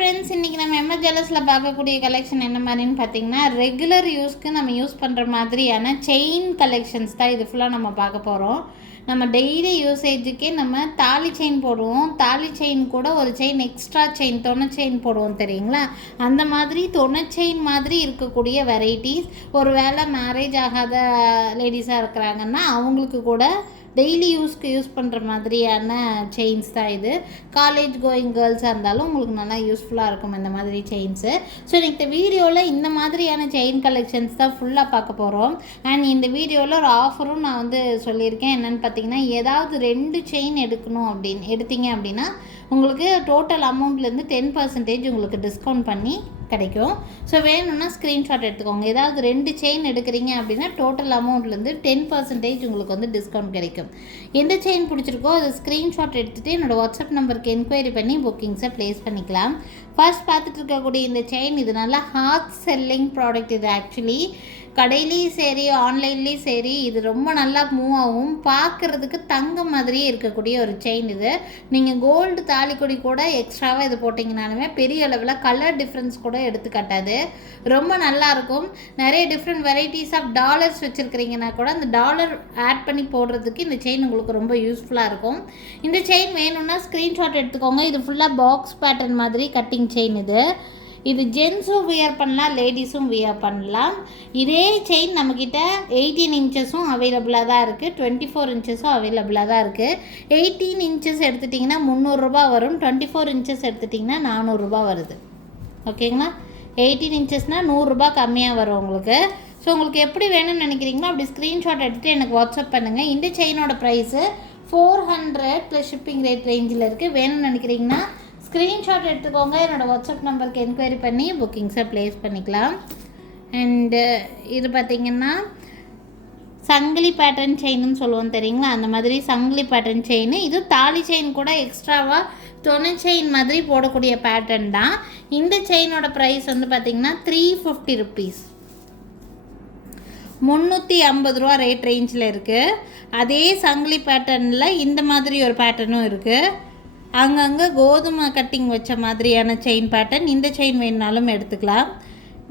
Friends, இன்றைக்கி நம்ம MS ஜுவல்லர்ஸில் பார்க்கக்கூடிய கலெக்ஷன் என்ன மாதிரின்னு பார்த்தீங்கன்னா, ரெகுலர் யூஸ்க்கு நம்ம யூஸ் பண்ணுற மாதிரியான செயின் கலெக்ஷன்ஸ் தான் இது ஃபுல்லாக நம்ம பார்க்க போகிறோம். நம்ம டெய்லி யூசேஜுக்கே நம்ம தாலி செயின் போடுவோம். தாலி செயின் கூட ஒரு செயின் எக்ஸ்ட்ரா செயின் தொணை செயின் போடுவோம் தெரியுங்களா? அந்த மாதிரி தொணை செயின் மாதிரி இருக்கக்கூடிய வெரைட்டிஸ். ஒரு வேளை மேரேஜ் ஆகாத லேடிஸாக இருக்கிறாங்கன்னா அவங்களுக்கு கூட டெய்லி யூஸ்க்கு யூஸ் பண்ணுற மாதிரியான செயின்ஸ் தான் இது. காலேஜ் கோயிங் கேர்ள்ஸாக இருந்தாலும் உங்களுக்கு நல்லா யூஸ்ஃபுல்லாக இருக்கும் இந்த மாதிரி செயின்ஸு. ஸோ இந்த வீடியோவில் இந்த மாதிரியான செயின் கலெக்ஷன்ஸ் தான் ஃபுல்லாக பார்க்க போகிறோம். அண்ட் இந்த வீடியோவில் ஒரு ஆஃபரும் நான் வந்து சொல்லியிருக்கேன். என்னென்னு பார்த்தீங்கன்னா, ஏதாவது 2 செயின் எடுத்தீங்க அப்படின்னா உங்களுக்கு டோட்டல் அமௌண்ட்லேருந்து 10% உங்களுக்கு டிஸ்கவுண்ட் பண்ணி கிடைக்கும். ஸோ வேணும்னா ஸ்க்ரீன்ஷாட் எடுத்துக்கோங்க. ஏதாவது 2 செயின் எடுக்கிறீங்க அப்படின்னா டோட்டல் அமௌண்ட்லேருந்து 10% உங்களுக்கு வந்து டிஸ்கவுண்ட் கிடைக்கும். எந்த செயின் பிடிச்சிருக்கோ அதை ஸ்க்ரீன்ஷாட் எடுத்துகிட்டு என்னோடய வாட்ஸ்அப் நம்பருக்கு என்கொயரி பண்ணி புக்கிங்ஸை ப்ளேஸ் பண்ணிக்கலாம். ஃபர்ஸ்ட் பார்த்துட்டு இருக்கக்கூடிய இந்த செயின், இது நல்லா ஹாட் செல்லிங் ப்ராடக்ட். இது ஆக்சுவலி கடையிலையும் சரி ஆன்லைன்லேயும் சரி இது ரொம்ப நல்லா மூவ் ஆகும். பார்க்குறதுக்கு தங்கம் மாதிரியே இருக்கக்கூடிய ஒரு செயின் இது. நீங்கள் கோல்டு தாலிக்கொடி கூட எக்ஸ்ட்ராவாக இது போட்டிங்கனாலுமே பெரிய அளவில் கலர் டிஃப்ரென்ஸ் கூட எடுத்துக்காட்டாது. ரொம்ப நல்லாயிருக்கும். நிறைய டிஃப்ரெண்ட் வெரைட்டிஸ் ஆஃப் டாலர்ஸ் வச்சுருக்கிறீங்கன்னா கூட அந்த டாலர் ஆட் பண்ணி போடுறதுக்கு இந்த செயின் உங்களுக்கு ரொம்ப யூஸ்ஃபுல்லாக இருக்கும். இந்த செயின் வேணும்னா ஸ்க்ரீன்ஷாட் எடுத்துக்கோங்க. இது ஃபுல்லாக பாக்ஸ் பேட்டர்ன் மாதிரி கட்டிங் செயின் இது ஜென்ஸும் வியர் பண்ணலாம், லேடிஸும் வியர் பண்ணலாம். இதே செயின் நம்மக்கிட்ட 18 இன்ச்சஸும் அவைலபிளாக தான் இருக்குது, 24 இன்ச்சஸும் அவைலபிளாக தான் இருக்குது. 18 இன்ச்சஸ் எடுத்துட்டிங்கன்னா 300 ரூபா வரும், 24 இன்ச்சஸ் எடுத்துட்டிங்கன்னா 400 ரூபா வருது. ஓகேங்களா? 18 இன்ச்சஸ்னால் 100 ரூபா கம்மியாக வரும் உங்களுக்கு. ஸோ உங்களுக்கு எப்படி வேணும்னு நினைக்கிறீங்களோ அப்படி ஸ்க்ரீன்ஷாட் எடுத்துகிட்டு எனக்கு வாட்ஸ்அப் பண்ணுங்கள். இந்த செயினோட ப்ரைஸு 400 ப்ளஸ் ஷிப்பிங் ரேட் ரேஞ்சில் இருக்குது. வேணும்னு நினைக்கிறீங்கன்னா ஸ்க்ரீன்ஷாட் எடுத்துக்கோங்க. என்னோடய வாட்ஸ்அப் நம்பருக்கு என்கொயரி பண்ணி புக்கிங்ஸை ப்ளேஸ் பண்ணிக்கலாம். அண்டு இது பார்த்திங்கன்னா சங்கிலி பேட்டர்ன் செயின்னு சொல்லுவோம் தெரியுங்களா? அந்த மாதிரி சங்கிலி பேட்டர்ன் செயின். இது தாலி செயின் கூட எக்ஸ்ட்ராவாக தொணை செயின் மாதிரி போடக்கூடிய பேட்டர்ன் தான். இந்த செயினோட ப்ரைஸ் வந்து பார்த்திங்கன்னா 350 ருபீஸ், 350 ரூபா ரேட் ரேஞ்சில் இருக்குது. அதே சங்கிலி பேட்டர்னில் இந்த மாதிரி ஒரு பேட்டர்னும் இருக்குது. அங்கங்கே கோதுமை கட்டிங் வச்ச மாதிரியான செயின் பேட்டர்ன். இந்த செயின் வேணுனாலும் எடுத்துக்கலாம்.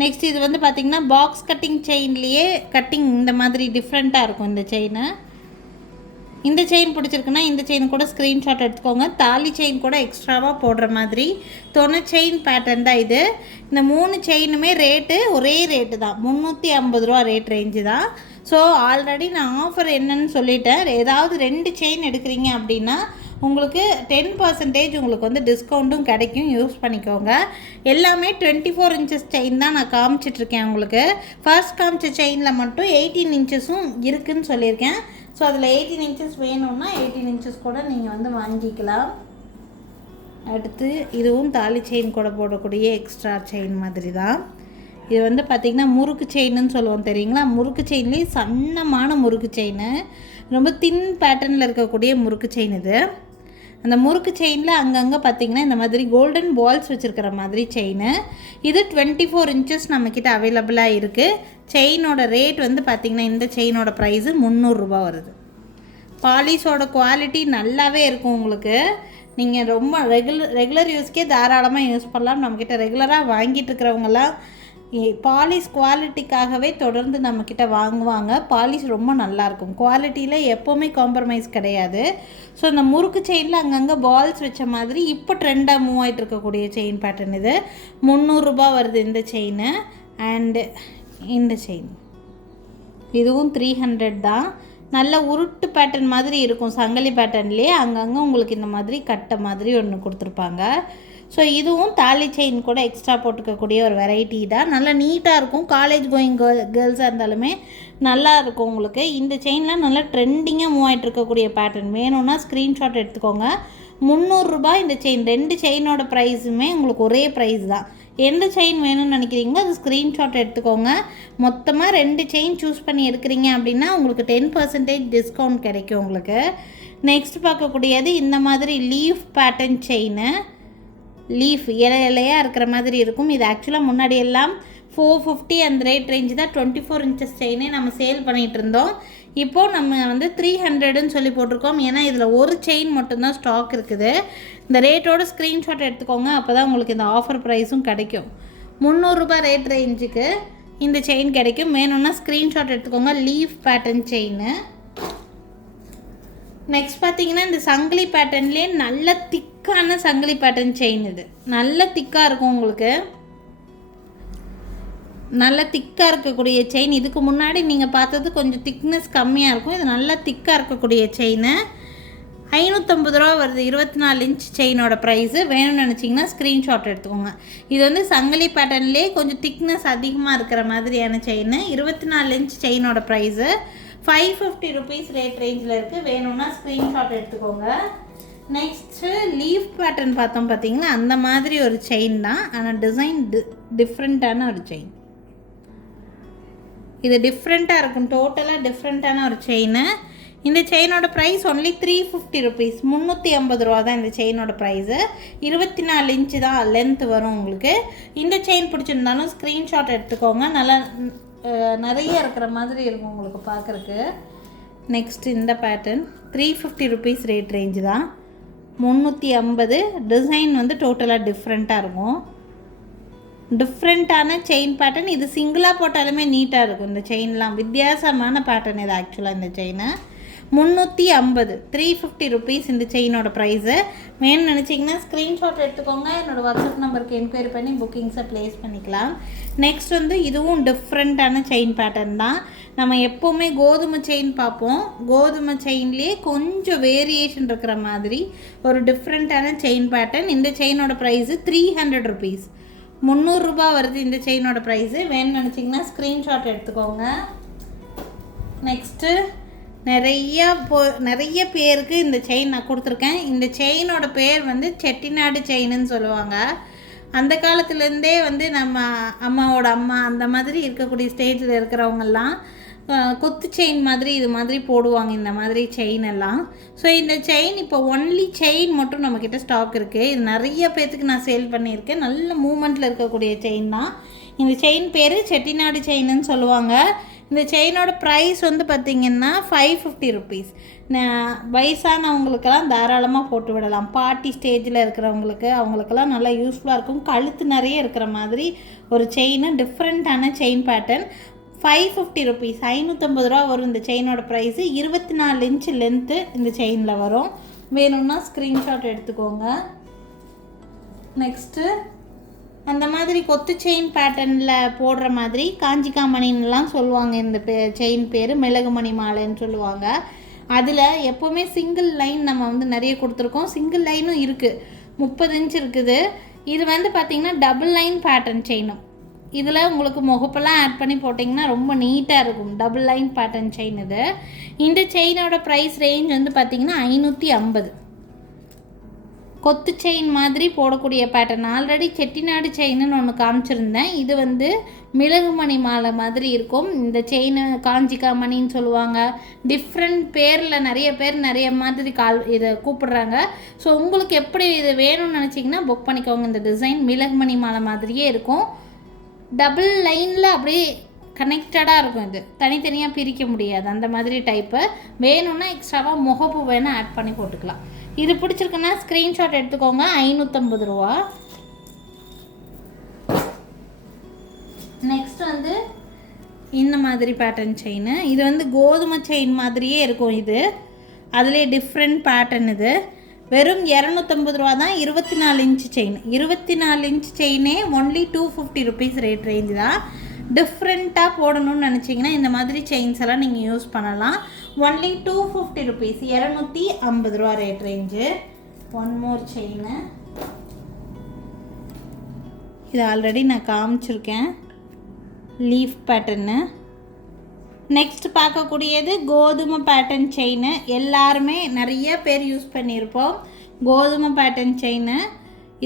நெக்ஸ்ட் இது வந்து பார்த்திங்கன்னா பாக்ஸ் கட்டிங் செயின்லேயே கட்டிங் இந்த மாதிரி டிஃப்ரெண்ட்டாக இருக்கும் இந்த செயின். இந்த செயின் பிடிச்சிருக்குன்னா இந்த செயின் கூட ஸ்க்ரீன்ஷாட் எடுத்துக்கோங்க. தாலி செயின் கூட எக்ஸ்ட்ராவாக போடுற மாதிரி தொணை செயின் பேட்டர்ன் தான் இது. இந்த 3 செயினுமே ரேட்டு ஒரே ரேட்டு தான், 350 ரூபா ரேட் ரேஞ்சு தான். ஸோ ஆல்ரெடி நான் ஆஃபர் என்னன்னு சொல்லிட்டேன். ஏதாவது 2 செயின் எடுக்கிறீங்க அப்படின்னா உங்களுக்கு 10% உங்களுக்கு வந்து டிஸ்கவுண்ட்டும் கிடைக்கும். யூஸ் பண்ணிக்கோங்க. எல்லாமே 24 இன்ச்சஸ் செயின் தான் நான் காமிச்சிட்ருக்கேன் உங்களுக்கு. ஃபர்ஸ்ட் காமிச்ச செயினில் மட்டும் 18 இன்ச்சஸும் இருக்குதுன்னு சொல்லியிருக்கேன். ஸோ அதில் 18 இன்ச்சஸ் வேணும்னா 18 இன்ச்சஸ் கூட நீங்கள் வந்து வாங்கிக்கலாம். அடுத்து இதுவும் தாலி செயின் கூட போடக்கூடிய எக்ஸ்ட்ரா செயின் மாதிரி தான். இது வந்து பார்த்திங்கன்னா முறுக்கு செயின்னு சொல்லுவோம் தெரியுங்களா? முறுக்கு செயின்லேயே சன்னமான முறுக்கு செயின், ரொம்ப தின் பேட்டர்னில் இருக்கக்கூடிய முறுக்கு செயின் இது. அந்த முறுக்கு செயினில் அங்கங்கே பார்த்திங்கன்னா இந்த மாதிரி கோல்டன் பால்ஸ் வச்சுருக்கிற மாதிரி செயின். இது 24 இன்ச்சஸ் நம்மக்கிட்ட அவைலபிளாக இருக்குது. செயினோட ரேட் வந்து பார்த்திங்கன்னா இந்த செயினோட ப்ரைஸு 300 ரூபா வருது. பாலிஷோட குவாலிட்டி நல்லாவே இருக்கும் உங்களுக்கு. நீங்கள் ரொம்ப ரெகுலர் யூஸ்க்கே தாராளமாக யூஸ் பண்ணலாம். நம்மக்கிட்ட ரெகுலராக வாங்கிட்டு இருக்கிறவங்களாம் பாலிஷ் குவாலிட்டிக்காகவே தொடர்ந்து நம்மக்கிட்ட வாங்குவாங்க. பாலிஷ் ரொம்ப நல்லாயிருக்கும். குவாலிட்டியில் எப்போவுமே காம்ப்ரமைஸ் கிடையாது. ஸோ இந்த முறுக்கு செயினில் அங்கங்கே பால்ஸ் வச்ச மாதிரி இப்போ ட்ரெண்டாக மூவ் ஆகிட்டு இருக்கக்கூடிய செயின் பேட்டர்ன் இது. 300 ரூபா வருது இந்த செயின். அண்டு இந்த செயின் இதுவும் 300 தான். நல்ல உருட்டு பேட்டர்ன் மாதிரி இருக்கும். சங்கிலி பேட்டர்ன்லேயே அங்கங்கே உங்களுக்கு இந்த மாதிரி கட்டை மாதிரி ஒன்று கொடுத்துருப்பாங்க. ஸோ இதுவும் தாலி செயின் கூட எக்ஸ்ட்ரா போட்டுக்கக்கூடிய ஒரு வெரைட்டி தான். நல்லா நீட்டாக இருக்கும். காலேஜ் கோயிங் கேர்ள்ஸாக இருந்தாலுமே நல்லா இருக்கும் உங்களுக்கு. இந்த செயின்லாம் நல்லா ட்ரெண்டிங்காக மூவ் ஆகிட்டு இருக்கக்கூடிய பேட்டர்ன். வேணும்னா ஸ்க்ரீன்ஷாட் எடுத்துக்கோங்க. 300 ரூபா இந்த செயின். 2 செயினோட ப்ரைஸுமே உங்களுக்கு ஒரே ப்ரைஸ் தான். எந்த செயின் வேணும்னு நினைக்கிறீங்களோ அது ஸ்க்ரீன்ஷாட் எடுத்துக்கோங்க. மொத்தமாக 2 செயின் சூஸ் பண்ணி எடுக்கிறீங்க அப்படின்னா உங்களுக்கு 10% டிஸ்கவுண்ட் கிடைக்கும் உங்களுக்கு. நெக்ஸ்ட் பார்க்கக்கூடியது இந்த மாதிரி லீஃப் பேட்டர்ன் செயின். லீஃப் இலையாக இருக்கிற மாதிரி இருக்கும். இது ஆக்சுவலாக முன்னாடி எல்லாம் 450 அந்த ரேட் ரேஞ்சு தான் 24 inches செயினே நம்ம சேல் பண்ணிகிட்டு இருந்தோம். இப்போது நம்ம வந்து 300ன்னு சொல்லி போட்டிருக்கோம். ஏன்னா இதில் ஒரு செயின் மட்டும்தான் ஸ்டாக் இருக்குது. இந்த ரேட்டோட ஸ்க்ரீன்ஷாட் எடுத்துக்கோங்க, அப்போ தான் உங்களுக்கு இந்த ஆஃபர் ப்ரைஸும் கிடைக்கும். 300 ரூபாய் ரேட் ரேஞ்சுக்கு இந்த செயின் கிடைக்கும். வேணும்னா ஸ்க்ரீன்ஷாட் எடுத்துக்கோங்க. Leaf pattern chain. நெக்ஸ்ட் பார்த்தீங்கன்னா இந்த சங்கிலி பேட்டர்ன்லேயே நல்ல திக்கான சங்கிலி பேட்டர்ன் செயின். இது நல்ல திக்காக இருக்கும், உங்களுக்கு நல்ல திக்காக இருக்கக்கூடிய செயின். இதுக்கு முன்னாடி நீங்கள் பார்த்தது கொஞ்சம் திக்னஸ் கம்மியாக இருக்கும். இது நல்லா திக்காக இருக்கக்கூடிய செயின். 550 ரூபா வருது. 24 inch செயினோட ப்ரைஸு. வேணும்னு நினச்சிங்கன்னா ஸ்க்ரீன்ஷாட் எடுத்துக்கோங்க. இது வந்து சங்கிலி பேட்டர்ன்லேயே கொஞ்சம் திக்னஸ் அதிகமாக இருக்கிற மாதிரியான செயின். 24 inch செயினோட ப்ரைஸு 550 rupees ரேட் ரேஞ்சில் இருக்குது. வேணும்னா ஸ்க்ரீன்ஷாட் எடுத்துக்கோங்க. நெக்ஸ்ட்டு லீஃப் பேட்டர்ன் பார்த்தோம் பார்த்தீங்களா, அந்த மாதிரி ஒரு செயின் தான். ஆனால் டிசைன் டிஃப்ரெண்ட்டான ஒரு செயின். இது டிஃப்ரெண்ட்டாக இருக்கும், டோட்டலாக டிஃப்ரெண்ட்டான ஒரு செயின். இந்த செயினோட ப்ரைஸ் ஒன்லி 350 rupees. 350 ரூபா தான் இந்த செயினோட ப்ரைஸு. 24 inch தான் லென்த் வரும் உங்களுக்கு. இந்த செயின் பிடிச்சிருந்தாலும் ஸ்க்ரீன்ஷாட் எடுத்துக்கோங்க. நல்லா நிறைய இருக்கிற மாதிரி இருக்கும் உங்களுக்கு பார்க்குறக்கு. நெக்ஸ்ட்டு இந்த பேட்டர்ன் 350 rupees ரேட் ரேஞ்சு தான். 350. டிசைன் வந்து டோட்டலாக டிஃப்ரெண்ட்டாக இருக்கும். டிஃப்ரெண்ட்டான செயின் பேட்டர்ன். இது சிங்கிளாக போட்டாலுமே நீட்டாக இருக்கும். இந்த செயின்லாம் வித்தியாசமான பேட்டர்ன் இது ஆக்சுவலாக. இந்த செயினை 350. 350 rupees இந்த செயினோட ப்ரைஸு. வேணும்னு நினச்சிங்கன்னா ஸ்க்ரீன்ஷாட் எடுத்துக்கோங்க. என்னோடய வாட்ஸ்அப் நம்பருக்கு என்கொயரி பண்ணி புக்கிங்ஸை ப்ளேஸ் பண்ணிக்கலாம். நெக்ஸ்ட் வந்து இதுவும் டிஃப்ரெண்ட்டான செயின் பேட்டர்ன் தான். நம்ம எப்போவுமே கோதுமை செயின் பார்ப்போம். கோதுமை செயின்லேயே கொஞ்சம் வேரியேஷன் இருக்கிற மாதிரி ஒரு டிஃப்ரெண்ட்டான செயின் பேட்டர்ன். இந்த செயினோட ப்ரைஸு 300 rupees. 300 ரூபா வருது இந்த செயினோட ப்ரைஸு. வேணும்னு நினச்சிங்கன்னா ஸ்க்ரீன்ஷாட் எடுத்துக்கோங்க. நெக்ஸ்ட்டு நிறைய பேருக்கு இந்த செயின் நான் கொடுத்துருக்கேன். இந்த செயினோட பேர் வந்து செட்டிநாடு செயின்னு சொல்லுவாங்க. அந்த காலத்துலேருந்தே வந்து நம்ம அம்மாவோட அம்மா அந்த மாதிரி இருக்கக்கூடிய ஸ்டேஜில் இருக்கிறவங்கெல்லாம் கொத்து செயின் மாதிரி இது மாதிரி போடுவாங்க, இந்த மாதிரி செயின் எல்லாம். ஸோ இந்த செயின் இப்போ ஒன்லி செயின் மட்டும் நம்மக்கிட்ட ஸ்டாக் இருக்குது. இது நிறைய பேர்த்துக்கு நான் சேல் பண்ணியிருக்கேன். நல்ல மூமெண்ட்டில் இருக்கக்கூடிய செயின் தான். இந்த செயின் பேர் செட்டிநாடு செயின்னு சொல்லுவாங்க. இந்த செயினோட ப்ரைஸ் வந்து பார்த்திங்கன்னா 550 rupees. வயசானவங்களுக்கெல்லாம் தாராளமாக போட்டு விடலாம். பார்ட்டி ஸ்டேஜில் இருக்கிறவங்களுக்கு அவங்களுக்கெல்லாம் நல்லா யூஸ்ஃபுல்லாக இருக்கும். கழுத்து நிறைய இருக்கிற மாதிரி ஒரு செயின், டிஃப்ரெண்ட்டான செயின் பேட்டர்ன். 550 rupees. 550 ரூபா வரும் இந்த செயினோட ப்ரைஸு. 24 inch லென்த்து இந்த செயினில் வரும். வேணும்னா ஸ்க்ரீன்ஷாட் எடுத்துக்கோங்க. நெக்ஸ்ட்டு அந்த மாதிரி கொத்து செயின் பேட்டர்னில் போடுற மாதிரி காஞ்சிகாமணின்லாம் சொல்லுவாங்க. இந்த செயின் பேர் மிளகுமணி மாலைன்னு சொல்லுவாங்க. அதில் எப்போவுமே சிங்கிள் லைன் நம்ம வந்து நிறைய கொடுத்துருக்கோம். சிங்கிள் லைனும் இருக்குது, 30 inch இருக்குது. இது வந்து பார்த்திங்கன்னா டபுள் லைன் பேட்டர்ன் செயினும். இதில் உங்களுக்கு முகப்பெல்லாம் ஆட் பண்ணி போட்டிங்கன்னா ரொம்ப நீட்டாக இருக்கும். டபுள் லைன் பேட்டர்ன் செயின் இது. இந்த செயினோட ப்ரைஸ் ரேஞ்ச் வந்து பார்த்திங்கன்னா 550. கொத்து செயின் மாதிரி போடக்கூடிய பேட்டர்ன். ஆல்ரெடி செட்டிநாடு செயின்னு ஒன்று காமிச்சிருந்தேன். இது வந்து மிளகுமணி மாலை மாதிரி இருக்கும். இந்த செயின் காஞ்சிகாமணின்னு சொல்லுவாங்க. டிஃப்ரெண்ட் பேரில் நிறைய பேர் நிறைய மாதிரி இதை கூப்பிடுறாங்க. ஸோ உங்களுக்கு எப்படி இது வேணும்னு நினச்சிங்கன்னா புக் பண்ணிக்கோங்க. இந்த டிசைன் மிளகுமணி மாலை மாதிரியே இருக்கும். டபுள் லைனில் அப்படியே கனெக்டடாக இருக்கும். இது தனித்தனியாக பிரிக்க முடியாது, அந்த மாதிரி டைப்பு. வேணும்னா எக்ஸ்ட்ராவாக முகப்பு வேணால் ஆட் பண்ணி போட்டுக்கலாம். இது பிடிச்சிருக்குன்னா ஸ்க்ரீன்ஷாட் எடுத்துக்கோங்க. 550 ரூபா. நெக்ஸ்ட் வந்து இந்த மாதிரி பேட்டர்ன் செயின். இது வந்து கோதுமை செயின் மாதிரியே இருக்கும். இது அதிலே டிஃப்ரெண்ட் பேட்டர்ன். இது வெறும் 250 ரூபா தான். 24 inch செயின். 24 inch செயினே ஒன்லி 250 rupees ரேட் ரேஞ்சு தான். டிஃப்ரெண்ட்டாக போடணும்னு நினச்சிங்கன்னா இந்த மாதிரி செயின்ஸ் எல்லாம் நீங்கள் யூஸ் பண்ணலாம். Only 250 rupees. 250 ரூபா rate range. One more chain. இது ஆல்ரெடி நான் காமிச்சிருக்கேன், லீஃப் பேட்டர்னு. நெக்ஸ்ட் பார்க்கக்கூடியது கோதுமை பேட்டர்ன் செயின். எல்லாருமே நிறைய பேர் யூஸ் பண்ணியிருப்போம் கோதுமை பேட்டர்ன் செயின்.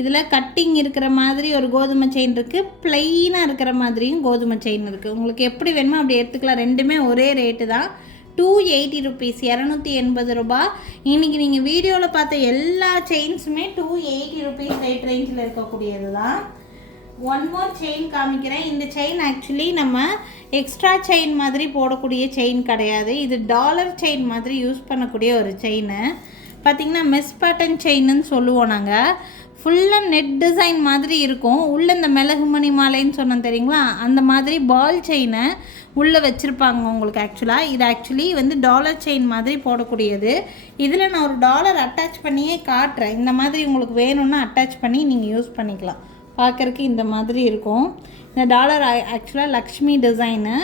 இதில் கட்டிங் இருக்கிற மாதிரி ஒரு கோதுமை செயின் இருக்குது, ப்ளைனாக இருக்கிற மாதிரியும் கோதுமை செயின் இருக்குது. உங்களுக்கு எப்படி வேணுமோ அப்படி எடுத்துக்கலாம். ரெண்டுமே ஒரே ரேட்டு தான். 280 rupees. 280 ரூபா. இன்றைக்கி நீங்கள் வீடியோவில் பார்த்த எல்லா செயின்ஸுமே 280 rupees ரேட் ரேஞ்சில் இருக்கக்கூடியது தான். ஒன் மோர் செயின் காமிக்கிறேன். இந்த செயின் ஆக்சுவலி நம்ம எக்ஸ்ட்ரா செயின் மாதிரி போடக்கூடிய செயின் கிடையாது. இது டாலர் செயின் மாதிரி யூஸ் பண்ணக்கூடிய ஒரு செயின். பார்த்திங்கன்னா மெஸ் பேட்டர்ன் செயின்னு சொல்லுவோம் நாங்கள். ஃபுல்லாக நெட் டிசைன் மாதிரி இருக்கும். உள்ளே இந்த மிளகு மணி மாலைன்னு சொன்னோம் தெரியுங்களா, அந்த மாதிரி பால் செயினை உள்ளே வச்சுருப்பாங்க உங்களுக்கு. இது ஆக்சுவலி வந்து டாலர் செயின் மாதிரி போடக்கூடியது. இதில் நான் ஒரு டாலர் அட்டாச் பண்ணியே காட்டுறேன். இந்த மாதிரி உங்களுக்கு வேணும்னா அட்டாச் பண்ணி நீங்கள் யூஸ் பண்ணிக்கலாம். பார்க்குறக்கு இந்த மாதிரி இருக்கும். இந்த டாலர் ஆக்சுவலாக லக்ஷ்மி டிசைனு.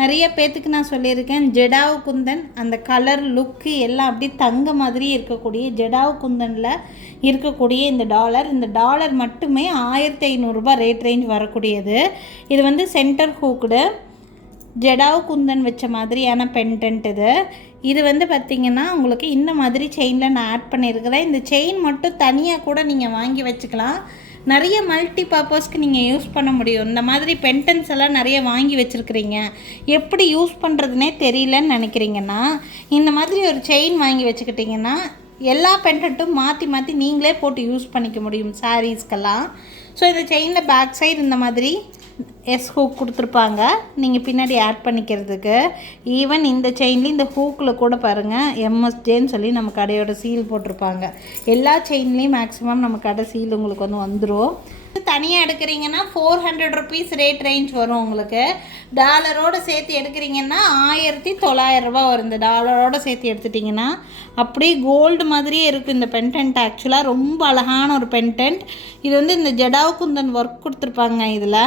நிறைய பேர்த்துக்கு நான் சொல்லியிருக்கேன், ஜெடாவு குந்தன் அந்த கலர் லுக்கு எல்லாம் அப்படி தங்க மாதிரி இருக்கக்கூடிய ஜெடாவு குந்தனில் இருக்கக்கூடிய இந்த டாலர் மட்டுமே 1500 ரூபாய் ரேட் ரேஞ்ச் வரக்கூடியது. இது வந்து சென்டர் ஹூக்குடு ஜெடாவு குந்தன் வச்ச மாதிரியான பென்டென்ட் இது வந்து பார்த்திங்கன்னா உங்களுக்கு இந்த மாதிரி செயினில் நான் ஆட் பண்ணியிருக்கிறேன். இந்த செயின் மட்டும் தனியாக கூட நீங்கள் வாங்கி வச்சுக்கலாம். நிறைய மல்டி பர்பஸ்க்கு நீங்கள் யூஸ் பண்ண முடியும். இந்த மாதிரி பென்டன்ஸ் எல்லாம் நிறைய வாங்கி வச்சுருக்கிறீங்க, எப்படி யூஸ் பண்ணுறதுனே தெரியலன்னு நினைக்கிறீங்கன்னா இந்த மாதிரி ஒரு செயின் வாங்கி வச்சுக்கிட்டிங்கன்னா எல்லா பென்டென்ட்டும் மாற்றி மாற்றி நீங்களே போட்டு யூஸ் பண்ணிக்க முடியும் சாரீஸ்க்கெல்லாம். ஸோ இந்த செயினில் பேக் சைடு இந்த மாதிரி ஹூக் கொடுத்துருப்பாங்க நீங்கள் பின்னாடி ஆட் பண்ணிக்கிறதுக்கு. ஈவன் இந்த செயின்லேயும் இந்த ஹூக்கில் கூட பாருங்கள் எம்எஸ்ஜேன்னு சொல்லி நம்ம கடையோட சீல் போட்டிருப்பாங்க. எல்லா செயின்லேயும் மேக்ஸிமம் நம்ம கடை சீல் உங்களுக்கு வந்து வந்துடும். தனியாக எடுக்கிறீங்கன்னா 400 ருபீஸ் ரேட் ரேஞ்ச் வரும் உங்களுக்கு. டாலரோடு சேர்த்து எடுக்கிறீங்கன்னா 1900 ரூபா வரும். இந்த டாலரோடு சேர்த்து எடுத்துட்டிங்கன்னா அப்படியே கோல்டு மாதிரியே இருக்குது இந்த பென்டென்ட். ஆக்சுவலாக ரொம்ப அழகான ஒரு பென்டென்ட். இது வந்து இந்த ஜடாவு குந்தன் ஒர்க் கொடுத்துருப்பாங்க. இதில்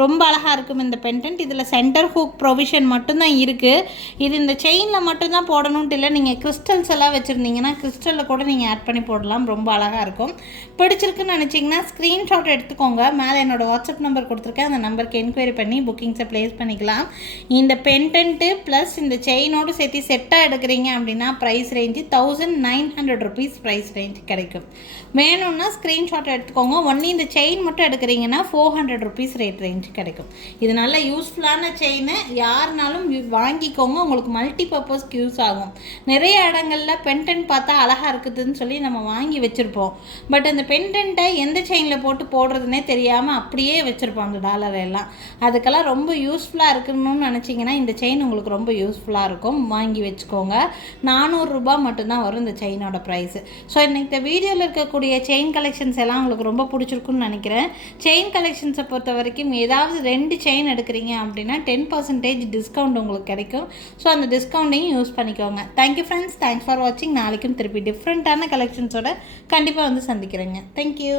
ரொம்ப அழகாக இருக்கும் இந்த பென்டென்ட். இதில் சென்டர் ஹூக் ப்ரொவிஷன் மட்டும்தான் இருக்குது. இது இந்த செயினில் மட்டும்தான் போடணுன்ட்டு இல்லை, நீங்கள் கிறிஸ்டல்ஸ் எல்லாம் வச்சுருந்தீங்கன்னா கிறிஸ்டலில் கூட நீங்கள் ஆட் பண்ணி போடலாம். ரொம்ப அழகாக இருக்கும். பிடிச்சிருக்குன்னு நினச்சிங்கன்னா ஸ்க்ரீன்ஷாட் எடுத்துக்கோங்க. மேலே என்னோடய வாட்ஸ்அப் நம்பர் கொடுத்துருக்கேன். அந்த நம்பருக்கு என்கொயரி பண்ணி புக்கிங்ஸை ப்ளேஸ் பண்ணிக்கலாம். இந்த பென்டென்ட்டு ப்ளஸ் இந்த செயினோடு சேர்த்து செட்டாக எடுக்கிறீங்க அப்படின்னா price range 1900 rupees price range கிடைக்கும். வேணும்னா ஸ்க்ரீன்ஷாட் எடுத்துக்கோங்க. ஒன்லி இந்த செயின் மட்டும் எடுக்கிறீங்கன்னா 400 ருபீஸ் ரேட் ரேஞ்ச் கிடைக்கும். இது நல்ல யூஸ்ஃபுல்லான செயின். யாருனாலும் வாங்கிக்கோங்க, உங்களுக்கு மல்டி பர்பஸ்க்கு யூஸ் ஆகும். நிறைய இடங்களில் பென்டென்ட் பார்த்தா அழகாக இருக்குதுன்னு சொல்லி நம்ம வாங்கி வச்சுருப்போம். பட் அந்த பென்டென்ட்டை எந்த செயினில் போட்டு போடுறதுனே தெரியாமல் அப்படியே வச்சுருப்போம் அந்த டாலர் எல்லாம். அதுக்கெல்லாம் ரொம்ப யூஸ்ஃபுல்லாக இருக்கணும்னு நினச்சிங்கன்னா இந்த செயின் உங்களுக்கு ரொம்ப யூஸ்ஃபுல்லாக இருக்கும். வாங்கி வச்சுக்கோங்க. 400 ரூபாய் மட்டும்தான் வரும் இந்த செயினோட ப்ரைஸு. ஸோ இன்றைக்கி இந்த வீடியோவில் இருக்கக்கூடிய செயின் கலெக்ஷன்ஸ் எல்லாம் உங்களுக்கு ரொம்ப பிடிச்சிருக்குன்னு நினைக்கிறேன். செயின் கலெக்ஷன்ஸை பொறுத்த வரைக்கும் ஏதாவது 2 செயின் எடுக்கிறீங்க அப்படின்னா 10% டிஸ்கவுண்ட் உங்களுக்கு கிடைக்கும். ஸோ அந்த டிஸ்கவுண்ட்டையும் யூஸ் பண்ணிக்கோங்க. தேங்க்யூ ஃப்ரெண்ட்ஸ், தேங்க்ஸ் ஃபார் வாட்சிங். நாளைக்கும் திருப்பி டிஃப்ரெண்ட்டான கலெக்ஷன்ஸோட கண்டிப்பாக வந்து சந்திக்கிறேங்க. தேங்க்யூ.